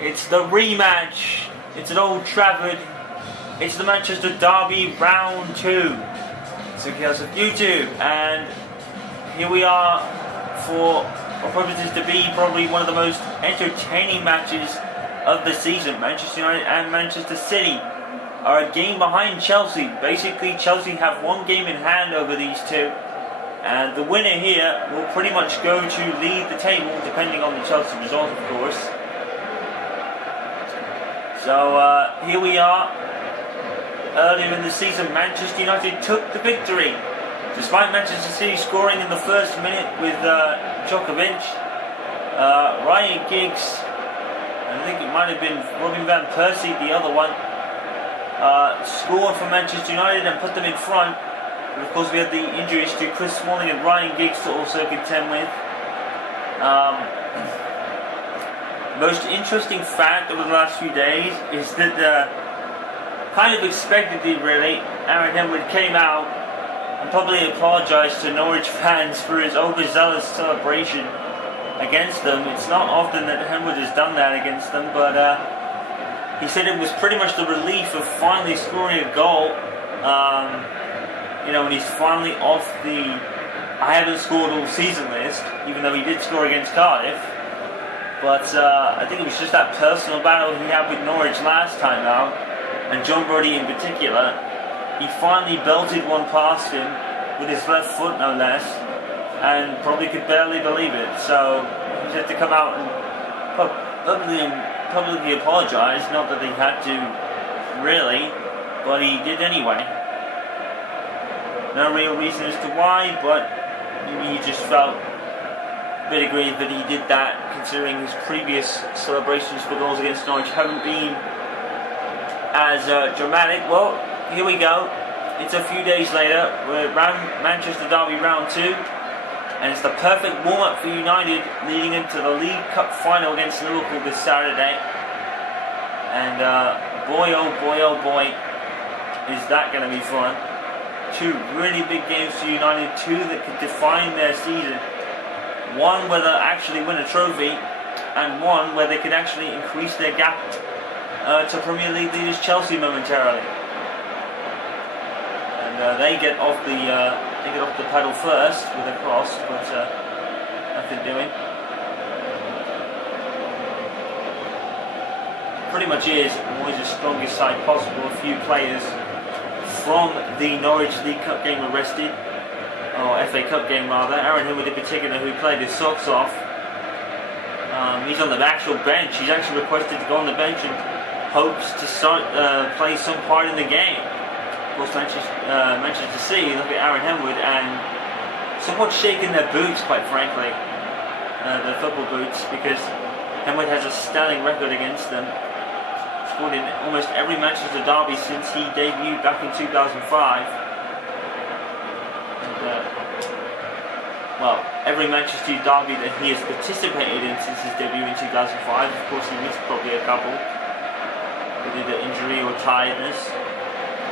It's the rematch. It's at Old Trafford. It's the Manchester Derby round 2. So Chaos of YouTube, and here we are for what purposes to be probably one of the most entertaining matches of the season. Manchester United and Manchester City are a game behind Chelsea. Basically, Chelsea have one game in hand over these two, and the winner here will pretty much go to lead the table, depending on the Chelsea result, of course. So here we are. Earlier in the season, Manchester United took the victory, despite Manchester City scoring in the first minute with Djokovic, Ryan Giggs, and I think it might have been Robin van Persie, the other one, scored for Manchester United and put them in front. But of course we had the injuries to Chris Smalling and Ryan Giggs to also contend with. Most interesting fact over the last few days is that kind of expectedly, really, Aaron Henwood came out and publicly apologised to Norwich fans for his overzealous celebration against them. It's not often that Henwood has done that against them, but he said it was pretty much the relief of finally scoring a goal. When he's finally off the I haven't scored all season list, even though he did score against Cardiff. But I think it was just that personal battle he had with Norwich last time out, and John Brody in particular. He finally belted one past him with his left foot, no less, and probably could barely believe it. So he had to come out and publicly apologise. Not that he had to, really, but he did anyway. No real reason as to why, but maybe he just felt a bit aggrieved that he did that, considering his previous celebrations for goals against Norwich haven't been as dramatic. Well, here we go. It's a few days later. We're at Manchester Derby round 2, and it's the perfect warm-up for United leading into the League Cup final against Liverpool this Saturday. And boy, oh boy, is that going to be fun. Two really big games for United, two that could define their season. One where they'll actually win a trophy, and one where they could actually increase their gap to Premier League leaders Chelsea momentarily. And they get off the pedal first with a cross, but nothing doing. Pretty much is always the strongest side possible. A few players from the Norwich League Cup game arrested, or FA Cup game rather. Aaron Henwood in particular, who played his socks off. He's on the actual bench. He's actually requested to go on the bench and hopes to start play some part in the game. Of course, Manchester City look at Aaron Henwood and somewhat shaking their boots, quite frankly, their football boots, because Henwood has a stunning record against them. Scored in almost every Manchester derby since he debuted back in 2005. And, every Manchester derby that he has participated in since his debut in 2005. Of course, he missed probably a couple with either injury or tiredness.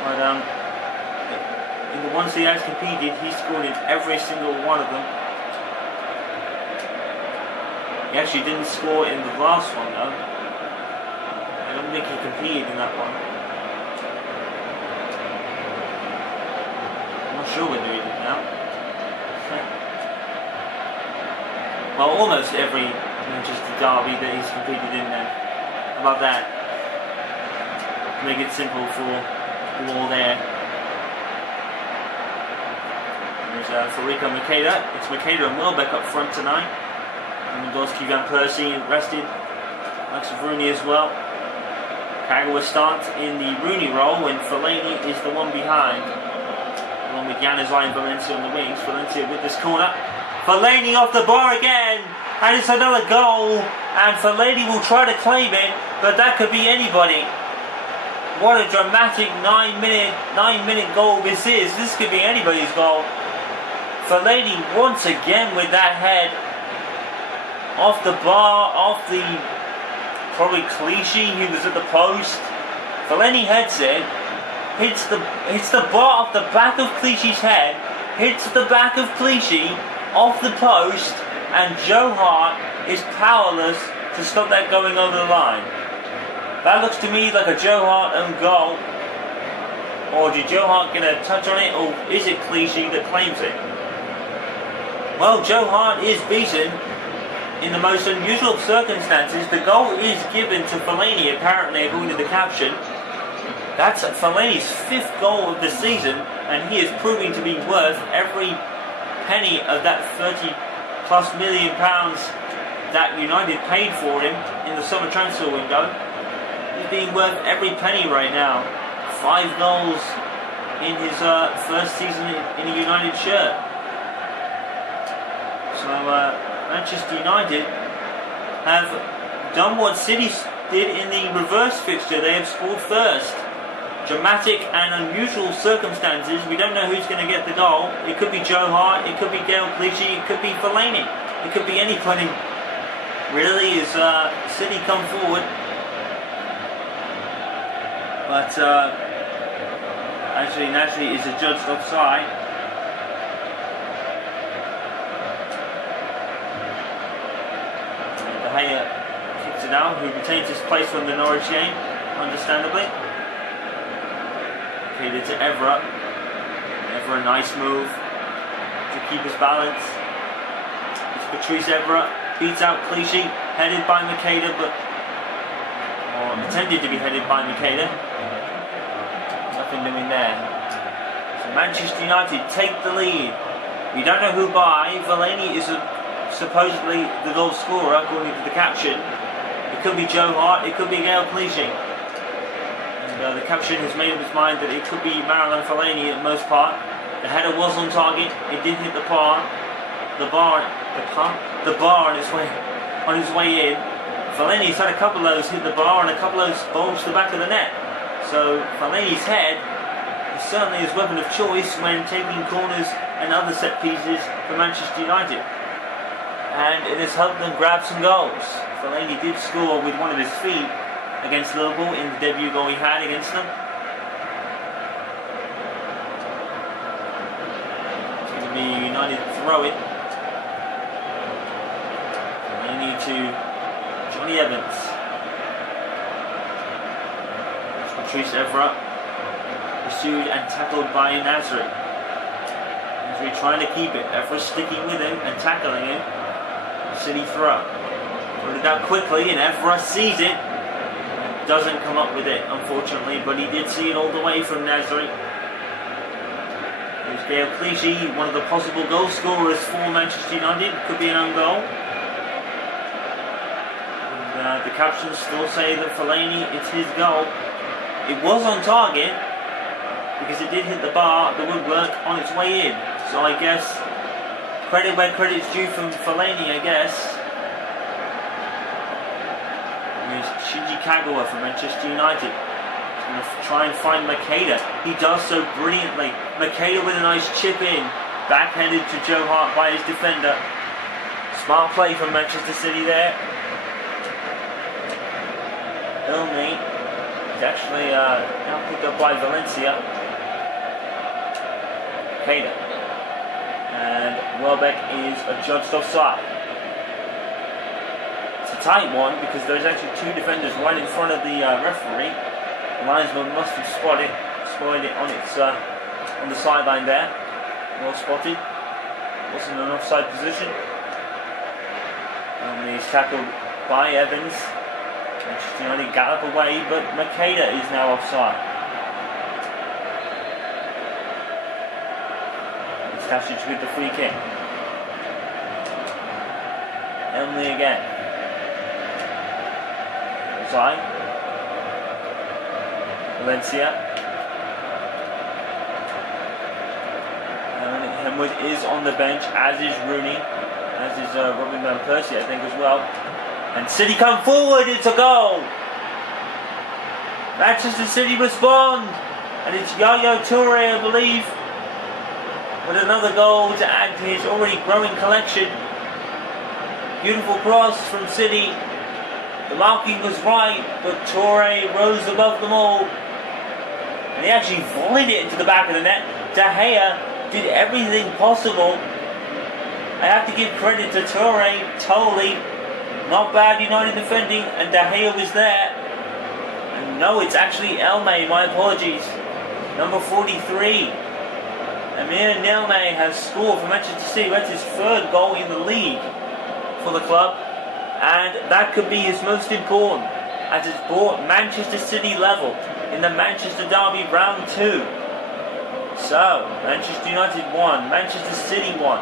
But in the ones he has competed, he scored in every single one of them. He actually didn't score in the last one though. I don't think he competed in that one. I'm not sure whether he did now. Well, almost every Manchester derby that he's competed in then. How about that? Make it simple for all there. There's Federico Makeda. It's Makeda and Welbeck up front tonight. Lewandowski, Van Persie rested. Alex Rooney as well. Kagawa starts in the Rooney role when Fellaini is the one behind. Along with Januzaj and Valencia on the wings. Valencia with this corner. Fellaini off the bar again. And it's another goal. And Fellaini will try to claim it, but that could be anybody. What a dramatic 9-minute goal this is. This could be anybody's goal. Fellaini once again with that head off the bar, off the probably Clichy, who was at the post. Fellaini heads it, hits the bar off the back of Clichy's head, hits the back of Clichy off the post, and Joe Hart is powerless to stop that going over the line. That looks to me like a Joe Hart own goal. Or did Joe Hart get a touch on it, or is it Clichy that claims it? Well, Joe Hart is beaten in the most unusual circumstances. The goal is given to Fellaini, apparently, according to the caption. That's Fellaini's 5th goal of the season, and he is proving to be worth every penny of that £30+ million that United paid for him in the summer transfer window. He's being worth every penny right now. 5 goals in his first season in a United shirt. So Manchester United have done what City did in the reverse fixture. They have scored first. Dramatic and unusual circumstances. We don't know who's going to get the goal. It could be Joe Hart, it could be Gael Clichy, it could be Fellaini. It could be anybody. Really, as City come forward. But actually, naturally, is adjudged offside. De Gea kicks it out, who retains his place from the Norwich game, understandably. Feed to Evra. Evra, nice move to keep his balance. It's Patrice Evra, beats out Clichy, headed by Makeda, or intended to be headed by Makeda. Nothing doing there. So Manchester United take the lead. We don't know who by. Fellaini is supposedly the goal scorer, according to the caption. It could be Joe Hart, it could be Gael Clichy. The caption has made up its mind that it could be Marouane Fellaini at most part. The header was on target. It did hit the bar. The bar on its way in. Fellaini's had a couple of those hit the bar and a couple of those balls to the back of the net. So Fellaini's head is certainly his weapon of choice when taking corners and other set pieces for Manchester United. And it has helped them grab some goals. Fellaini did score with one of his feet against Liverpool in the debut goal he had against them. It's going to be United throw it. They need to Johnny Evans. It's Patrice Evra, pursued and tackled by Nasri. Nasri trying to keep it. Evra sticking with him and tackling him. City throw. Put it out quickly and Evra sees it. Doesn't come up with it, unfortunately, but he did see it all the way from Nasri. There's Gael Clichy, one of the possible goal scorers for Manchester United. Could be an own goal. And the captions still say that Fellaini, it's his goal. It was on target because it did hit the bar, the woodwork, on its way in. So I guess credit where credit's due from Fellaini, I guess. Shinji Kagawa for Manchester United. He's going to try and find Makeda. He does so brilliantly. Makeda with a nice chip in. Backhanded to Joe Hart by his defender. Smart play from Manchester City there. Ilney is actually now picked up by Valencia. Makeda. And Welbeck is adjudged offside. Tight one because there's actually 2 defenders right in front of the referee. The linesman must have spotted it on the sideline there. Well spotted. Wasn't an offside position. And he's tackled by Evans. Manchester United gallop away, but Makeda is now offside. It's Tasic with the free kick. Emily again. Valencia. Henwood is on the bench, as is Rooney, as is Robin Van Persie, I think, as well. And City come forward, it's a goal! Manchester City respond! And it's Yaya Toure, I believe, with another goal to add to his already growing collection. Beautiful cross from City. The marking was right, but Toure rose above them all. And he actually volleyed it into the back of the net. De Gea did everything possible. I have to give credit to Toure, Toley, Not bad United defending, and De Gea was there. And no, it's actually Elme, my apologies. Number 43. Amir Nelme has scored for Manchester City. That's his third goal in the league for the club. And that could be his most important, as it's brought Manchester City level in the Manchester Derby round 2. So, Manchester United won, Manchester City won.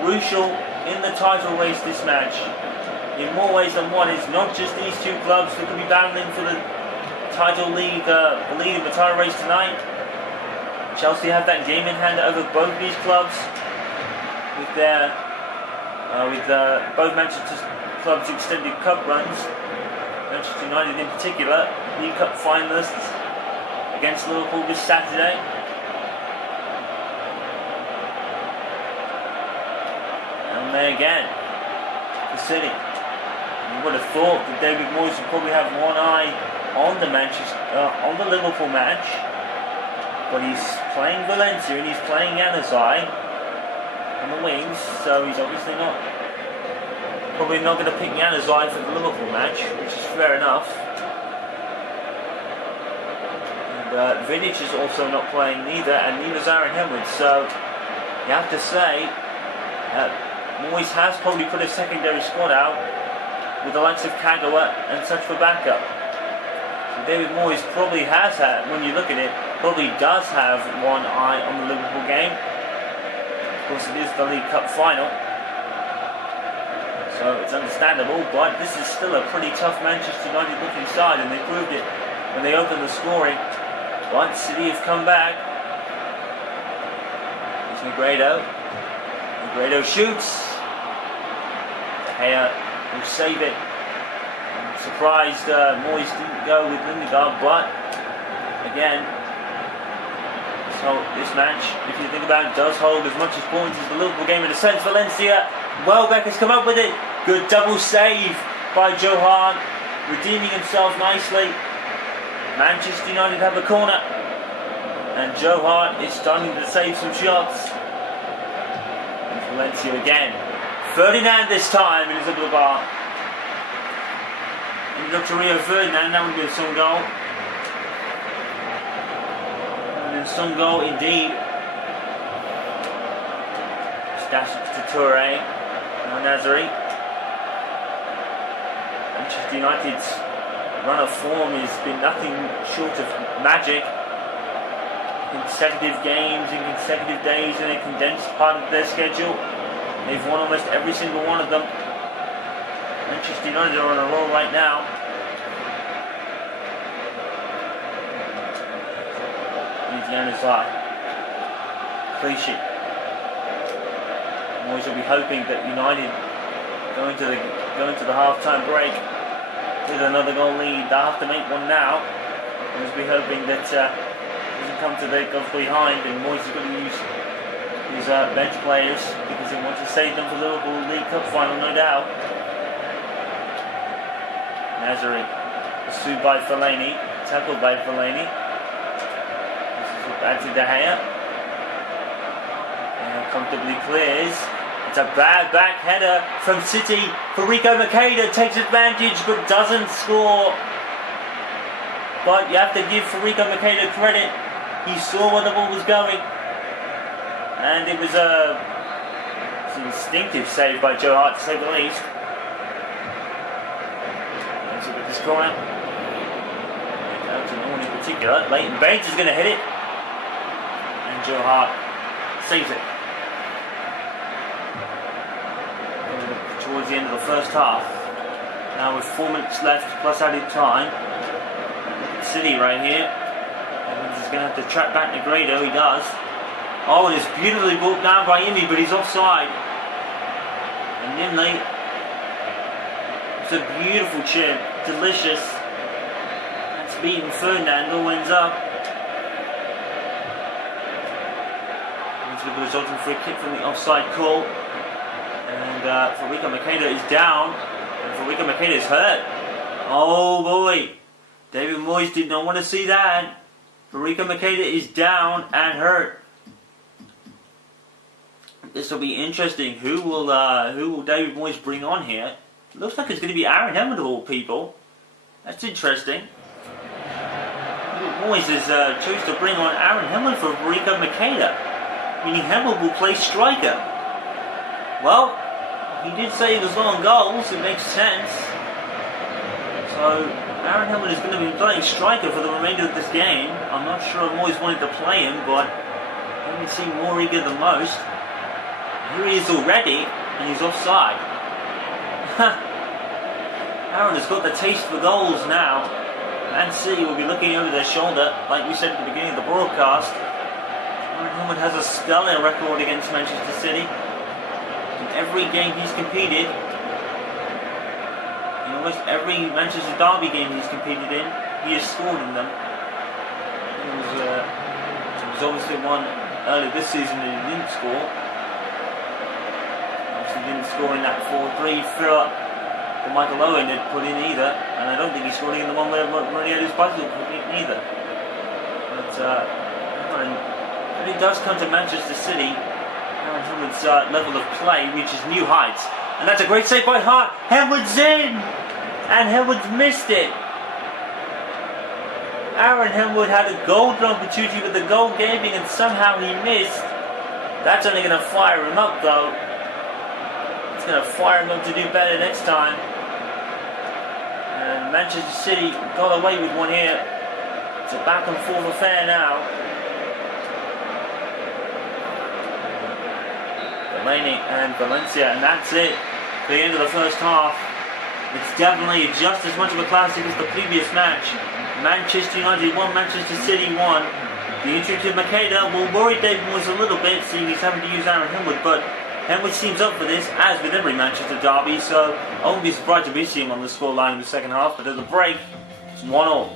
Crucial in the title race this match. In more ways than one, it's not just these two clubs that could be battling for the title league, the lead in the title race tonight. Chelsea have that game in hand over both these clubs, with their both Manchester clubs' extended cup runs. Manchester United in particular, League Cup finalists against Liverpool this Saturday. And there again, the City. You would have thought that David Moyes would probably have one eye on the Liverpool match, but he's playing Valencia and he's playing Yanazai on the wings, so he's obviously probably not going to pick Yanazai for the Liverpool match, which is fair enough. And Vidic is also not playing neither, and neither is Aaron Hemwood, so you have to say Moyes has probably put a secondary squad out with the likes of Kagawa and such for backup. So David Moyes probably has had, when you look at it, probably does have one eye on the Liverpool game. Of course, it is the League Cup final, so it's understandable, but this is still a pretty tough Manchester United looking side, and they proved it when they opened the scoring. But City have come back. Here's Negredo. Negredo shoots. De Gea will save it. I'm surprised Moyes didn't go with Lindegaard, but again, so this match, if you think about it, does hold as much as points as the Liverpool game in a sense. Valencia, Welbeck has come up with it. Good double save by Joe Hart, redeeming himself nicely. Manchester United have a corner, and Joe Hart is starting to save some shots. And Valencia again. Ferdinand this time in his little bar. And Dr. Rio Ferdinand, that would be a Son goal. And then Son goal indeed. Dash to Toure. Now Nazari. Manchester United's run of form has been nothing short of magic. Consecutive games in consecutive days in a condensed part of their schedule. They've won almost every single one of them. Manchester United are on a roll right now. Here's Yanazai. Clichy. Moyes will be hoping that United go into the half-time break with another goal lead. They'll have to make one now. Moyes will be hoping that doesn't come to the goal behind, and Moyes is going to use his bench players because he wants to save them for the Liverpool League Cup final, no doubt. Nazari, pursued by Fellaini, tackled by Fellaini. This is back to De Gea. And comfortably clears. It's a bad back header from City. Federico Makeda takes advantage but doesn't score. But you have to give Federico Makeda credit. He saw where the ball was going. And it was an instinctive save by Joe Hart, to say the least. Let's look at this corner. Out to no one in particular. Leighton Baines is going to hit it. And Joe Hart saves it. Towards the end of the first half. Now with 4 minutes left plus added time. City right here. Evans is going to have to track back Negredo. He does. Oh, and it's beautifully brought down by Imi, but he's offside. And Nimley, it's a beautiful chip, delicious. That's beaten Ferdinand, all ends up. Into the resulting free kick from the offside call. And Federico Makeda is down, and Federico Makeda is hurt. Oh boy, David Moyes did not want to see that. Federico Makeda is down and hurt. This will be interesting. Who will David Moyes bring on here Looks like it's going to be Aaron Hemwood of all people. That's interesting. Moyes has chosen to bring on Aaron Hemwood for Rico Makeda, meaning Hemwood will play striker. Well, he did say he was low on goals, it makes sense. So, Aaron Hemwood is going to be playing striker for the remainder of this game. I'm not sure Moyes wanted to play him, but he would seem more eager than most. Here he is already, and he's offside. Aaron has got the taste for goals now. Man City will be looking over their shoulder, like we said at the beginning of the broadcast. Aaron Hemwood has a sculling record against Manchester City. In every game he's competed, in almost every Manchester Derby game he's competed in, he has scored in them. There was obviously one earlier this season that he didn't score. Obviously didn't score in that 4-3 throw that Michael Owen had put in either, and I don't think he scored in the one where he had his bicycle put in either. But when it does come to Manchester City, Aaron Hemwood's level of play reaches new heights. And that's a great save by Hart. Hemwood's in! And Hemwood's missed it. Aaron Hemwood had a golden opportunity with the goal gaping and somehow he missed. That's only going to fire him up though. It's going to fire him up to do better next time. And Manchester City got away with one here. It's a back and forth affair now. Delaney and Valencia, and that's it for the end of the first half. It's definitely just as much of a classic as the previous match. Manchester United won, Manchester City won. The injury to Makeda will worry David Moyes a little bit, seeing he's having to use Aaron Hemwood, but Hemwood seems up for this, as with every Manchester derby, so I won't be surprised to see him on the scoreline in the second half, but at the break, it's 1-1.